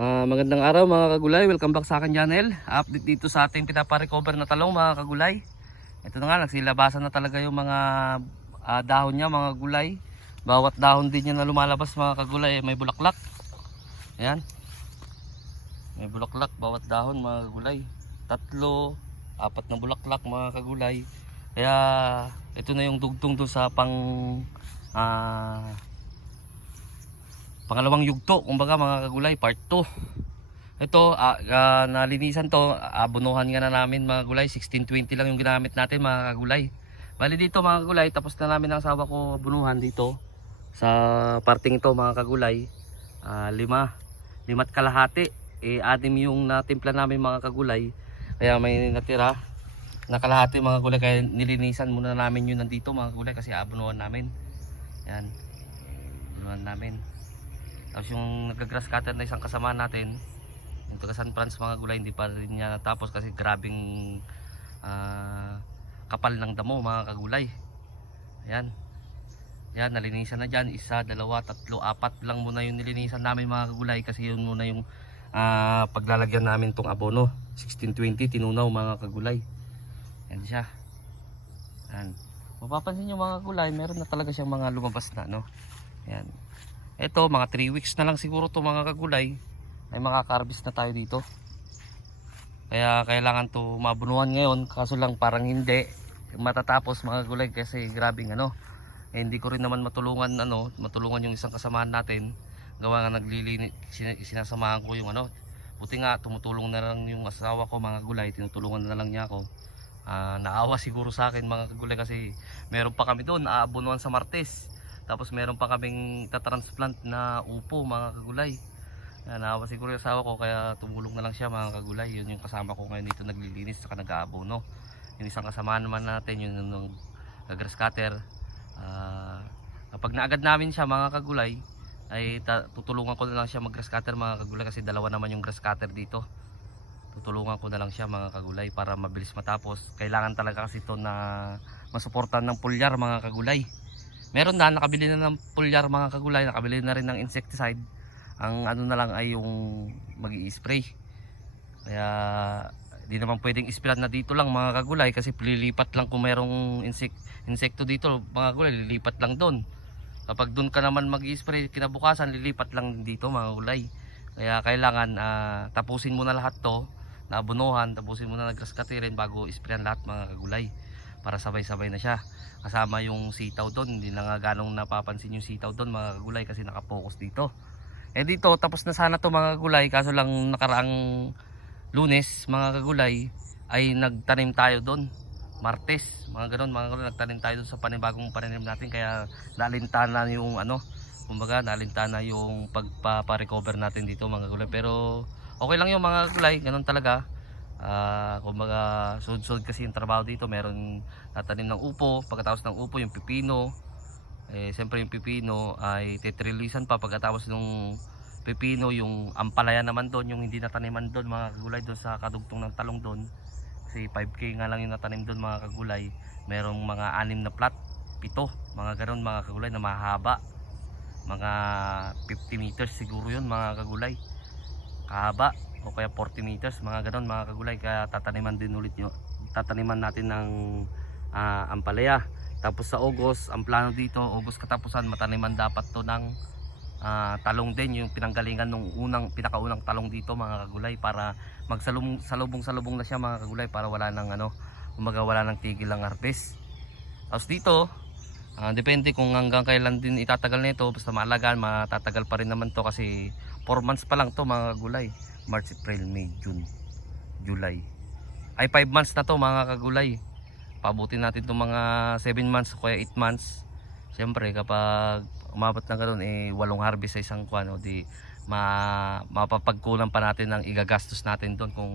Ah, magandang araw mga kagulay, welcome back sa akin channel. Update dito sa ating pinapa-recover na talong mga kagulay. Ito na nga, nagsilabasan na talaga yung mga ah, dahon niya mga gulay. Bawat dahon din niya na lumalabas mga kagulay may bulaklak. Ayan. May bulaklak bawat dahon mga kagulay. Tatlo, apat na bulaklak mga kagulay. Kaya ito na yung dugtong doon sa pang ah, pangalawang yugto kumbaga mga kagulay part 2 ito ah, ah, nalinisan to. Abunuhan nga na namin mga gulay 1620 lang yung ginamit natin mga kagulay. Bali dito mga kagulay tapos na namin ang asawa ko bunuhan dito. Sa parting ito mga kagulay ah, lima. Limat kalahati. Eh anim yung natimpla namin mga kagulay. Kaya may natira na kalahati mga gulay kaya nilinisan muna namin yun nandito mga gulay kasi abunuhan namin. Yan. Abunuhan namin tapos yung nagka-grass cutter na isang kasama natin, yung taga San Franz mga gulay, hindi pa rin niya natapos kasi grabing ah, kapal ng damo mga kagulay. Ayan. Yan, nalinisan na dyan. Isa, dalawa, tatlo, apat lang muna yung nilinisan namin mga kagulay kasi yun muna yung ah, paglalagyan namin tong abono. 1620, tinunaw mga kagulay. Yan siya. Yan. Mapapansin nyo mga kagulay, meron na talaga siyang mga lumabas na, no? Yan. Ito, mga 3 weeks na lang siguro to mga kagulay. Ay makakarbis na tayo dito. Kaya kailangan to mabunuan ngayon. Kaso lang parang hindi matatapos mga kagulay kasi grabing ano. Eh, hindi ko rin naman matulungan ano, matulungan yung isang kasamahan natin. Gawa nga naglilinis, sin- sinasamahan ko yung ano. Buti nga tumutulong na lang yung asawa ko mga gulay, tinutulungan na lang niya ako. Ah, naawa siguro sa akin mga kagulay kasi meron pa kami doon aabunuan sa Martes. Tapos meron pa kaming tatransplant na upo mga kagulay. Uh, naawa siguro yung asawa ko kaya tumulong na lang siya mga kagulay. Yun yung kasama ko ngayon dito naglilinis saka nag-aabono. Yung isang kasama naman natin yun yung grass cutter. Ah, kapag naagad namin siya mga kagulay ay tutulungan ko na lang siya mag grass cutter mga kagulay kasi dalawa naman yung grass cutter dito. Tutulungan ko na lang siya mga kagulay para mabilis matapos. Kailangan talaga kasi ito na masuportan ng pulyar mga kagulay. Meron na, nakabili na ng pulyar mga kagulay, nakabili na rin ng insecticide. Ang ano na lang ay yung mag spray Kaya di naman pwedeng isprayan na dito lang mga kagulay kasi lilipat lang kung merong insect, insekto dito mga kagulay, lilipat lang doon. Kapag doon ka naman mag spray kinabukasan lilipat lang dito mga kagulay. Kaya kailangan ah, tapusin mo na lahat to, naabunuhan, tapusin mo na nagkaskatirin bago isprayan lahat mga kagulay para sabay-sabay na siya. Kasama yung sitaw doon hindi na nga ganong napapansin yung sitaw doon mga kagulay kasi nakapokus dito. Eh dito tapos na sana to mga kagulay kaso lang nakaraang lunes mga kagulay ay nagtanim tayo doon. Martes mga ganon mga kagulay nagtanim tayo doon sa panibagong pananim natin. Kaya nalintana yung ano kumbaga nalintana yung pagpaparecover natin dito mga kagulay pero okay lang yung mga kagulay ganon talaga Ah, kumbaga sud-sud kasi yung trabaho dito. Meron tatanim ng upo pagkatapos ng upo yung pipino. Eh siyempre yung pipino ay titrilisan pa. Pagkatapos ng pipino yung ampalaya naman doon yung hindi nataniman doon mga kagulay doon sa kadugtong ng talong doon. Kasi 5k nga lang yung natanim doon mga kagulay. Merong mga anim na plat pito mga ganon mga kagulay na mahaba. Mga 50 meters siguro yun mga kagulay kahaba o kaya 40 meters mga ganon mga kagulay. Kaya tataniman din ulit nyo. Tataniman natin ng ah, ampalaya. Tapos sa August ang plano dito August katapusan mataniman dapat to ng ah, talong din. Yung pinanggalingan ng unang pinakaunang talong dito mga kagulay para magsalubong salubong na siya mga kagulay para wala nang ano umaga wala nang tigil ang harvest tapos dito ah, depende kung hanggang kailan din itatagal nito basta maalagaan matatagal pa rin naman to kasi 4 months pa lang to mga kagulay March, April, May, June, July. Ay 5 months na to mga kagulay. Pabutin natin itong mga 7 months kaya 8 months. Siyempre kapag umabot na ganoon eh walong harvest sa isang kwan o di ma, mapapagkulang pa natin ng igagastos natin doon kung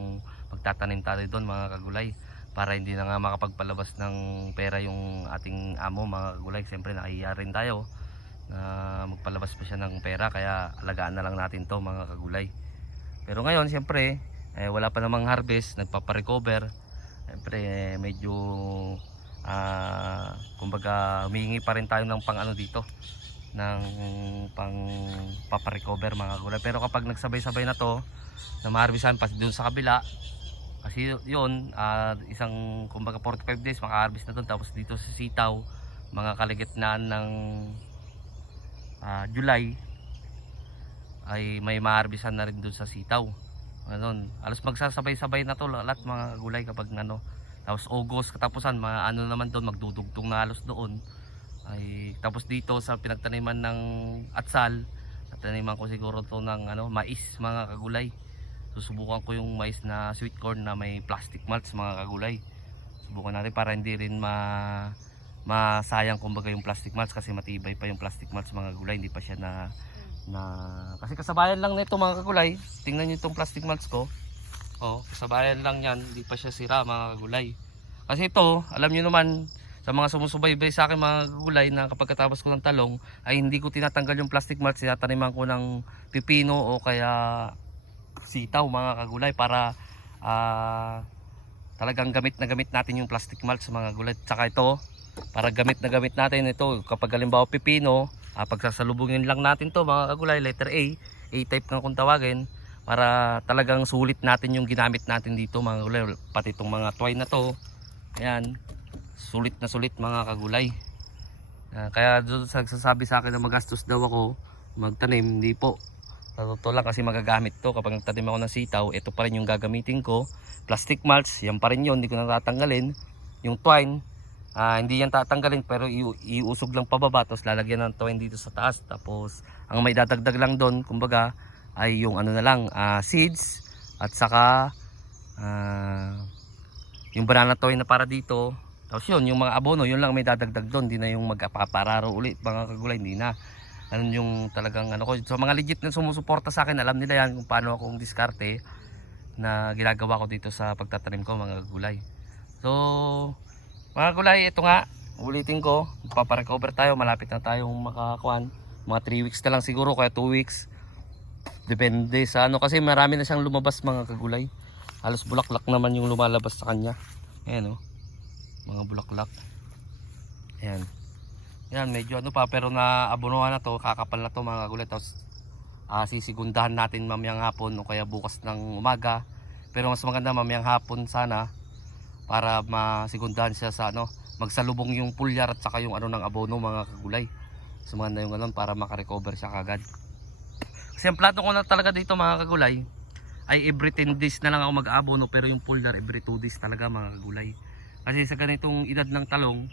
magtatanim tayo doon mga kagulay para hindi na nga makapagpalabas ng pera yung ating amo mga kagulay. Siyempre nakahiya rin tayo na magpalabas pa siya ng pera kaya alagaan na lang natin to mga kagulay. Pero ngayon, siyempre, eh, wala pa namang harvest, nagpapa-recover. Siyempre, eh, medyo, ah, kumbaga, humingi pa rin tayo ng pang ano dito, ng pang paparecover mga gulay. Pero kapag nagsabay-sabay na to, na maharbisan pa doon sa kabila, kasi yun, ah, isang kumbaga 45 days maka-harvest na doon. Tapos dito sa sitaw, mga kaligitnaan ng ah, July, ay may maharbisan na rin doon sa sitaw. Ganon. Alos magsasabay-sabay na to lahat mga gulay kapag ano. Tapos August katapusan, mga ano naman doon, magdudugtong na halos doon. Ay, tapos dito sa pinagtaniman ng atsal, taniman ko siguro to ng ano, mais mga kagulay. Susubukan ko yung mais na sweet corn na may plastic mulch mga kagulay. Subukan natin para hindi rin ma masayang kumbaga yung plastic mulch kasi matibay pa yung plastic mulch mga gulay, hindi pa siya na na kasi kasabayan lang nito mga kagulay. Tingnan niyo itong plastic mulch ko. Oh, kasabayan lang yan, hindi pa siya sira mga kagulay. Kasi ito, alam niyo naman sa mga sumusubaybay sa akin mga kagulay na kapag katapos ko ng talong ay hindi ko tinatanggal yung plastic mulch, tinataniman ko ng pipino o kaya sitaw mga kagulay para ah, talagang gamit na gamit natin yung plastic mulch mga gulay. Tsaka ito, para gamit na gamit natin ito kapag halimbawa pipino, ah, pagsasalubungin lang natin to mga kagulay, letter A, A-type ng kung tawagin, para talagang sulit natin yung ginamit natin dito mga kagulay. Pati itong mga twine na to, ayan, sulit na sulit mga kagulay. Ah, kaya doon sa sa akin na magastos daw ako magtanim, hindi po. Sa totoo lang kasi magagamit to kapag nagtanim ako ng sitaw, ito pa rin yung gagamitin ko. Plastic mulch, yan pa rin yun, hindi ko na tatanggalin. Yung twine, ah, hindi yan tatanggalin pero iu- iusog lang pababa tapos lalagyan ng twine dito sa taas. Tapos ang may dadagdag lang doon, kumbaga, ay yung ano na lang, ah, seeds at saka ah, yung banana twine na para dito. Tapos yun, yung mga abono, yun lang may dadagdag doon. Hindi na yung magpapararo ulit mga kagulay, hindi na. Ano yung talagang ano ko. So mga legit na sumusuporta sa akin, alam nila yan kung paano akong diskarte na ginagawa ko dito sa pagtatanim ko mga gulay. So, mga gulay, ito nga, ulitin ko, paparecover tayo, malapit na tayong makakuan. Mga 3 weeks na lang siguro, kaya 2 weeks. Depende sa ano, kasi marami na siyang lumabas mga kagulay. Halos bulaklak naman yung lumalabas sa kanya. Ayan oh, mga bulaklak. Ayan. Yan, medyo ano pa, pero na abonohan na to, kakapal na to mga kagulay. Tapos, ah, sisigundahan natin mamayang hapon o kaya bukas ng umaga. Pero mas maganda mamayang hapon sana para masigundahan siya sa ano, magsalubong yung pulyar at saka yung ano ng abono mga kagulay. Sumanda yung ganun para makarecover siya kagad. Kasi ang plato ko na talaga dito mga kagulay ay every 10 days na lang ako mag-abono pero yung pulyar every 2 days talaga mga kagulay. Kasi sa ganitong edad ng talong,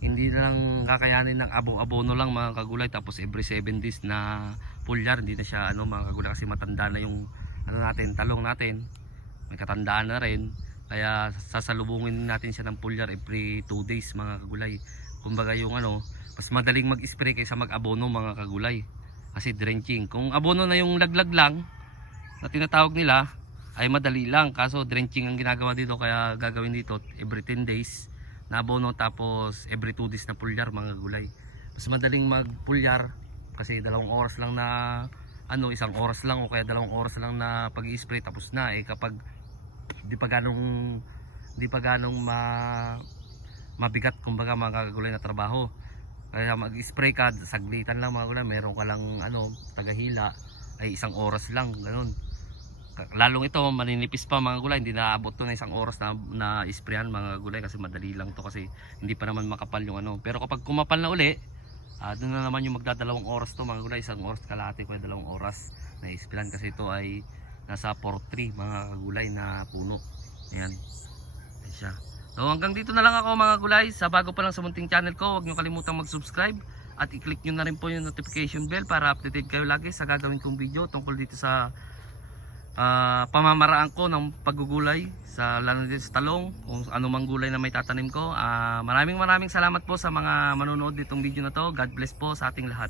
hindi lang kakayanin ng abo-abono lang mga kagulay. Tapos every 7 days na pulyar hindi na siya ano mga kagulay kasi matanda na yung ano natin talong natin. May katandaan na rin. Kaya sasalubungin natin siya ng pulyar every 2 days mga kagulay. Kumbaga yung ano mas madaling mag-spray kaysa mag-abono mga kagulay. Kasi drenching. Kung abono na yung laglag lang na tinatawag nila ay madali lang. Kaso drenching ang ginagawa dito kaya gagawin dito every 10 days na tapos every 2 days na pulyar mga gulay. Mas madaling magpulyar kasi dalawang oras lang na ano isang oras lang o kaya dalawang oras lang na pag spray tapos na eh kapag di pa ganong di pa ganong ma mabigat kumbaga mga kagulay na trabaho. Kaya mag-spray ka saglitan lang mga gulay. Meron ka lang ano tagahila ay isang oras lang ganun lalong ito maninipis pa mga gulay. Hindi naabot to na isang oras na, na isprayan mga gulay kasi madali lang to kasi hindi pa naman makapal yung ano. Pero kapag kumapal na uli ah doon na naman yung magdadalawang oras to mga gulay. Isang oras kalahati ko dalawang oras na isprayan kasi ito ay nasa 4-3 mga gulay na puno. Ayan. Ayan siya. So hanggang dito na lang ako mga gulay. Sa bago pa lang sa munting channel ko huwag nyo kalimutang mag subscribe at i-click nyo na rin po yung notification bell para updated kayo lagi sa gagawin kong video tungkol dito sa ah, pamamaraan ko ng paggugulay sa lalo din sa talong kung anumang gulay na may tatanim ko. Ah, maraming maraming salamat po sa mga manonood ditong video na to. God bless po sa ating lahat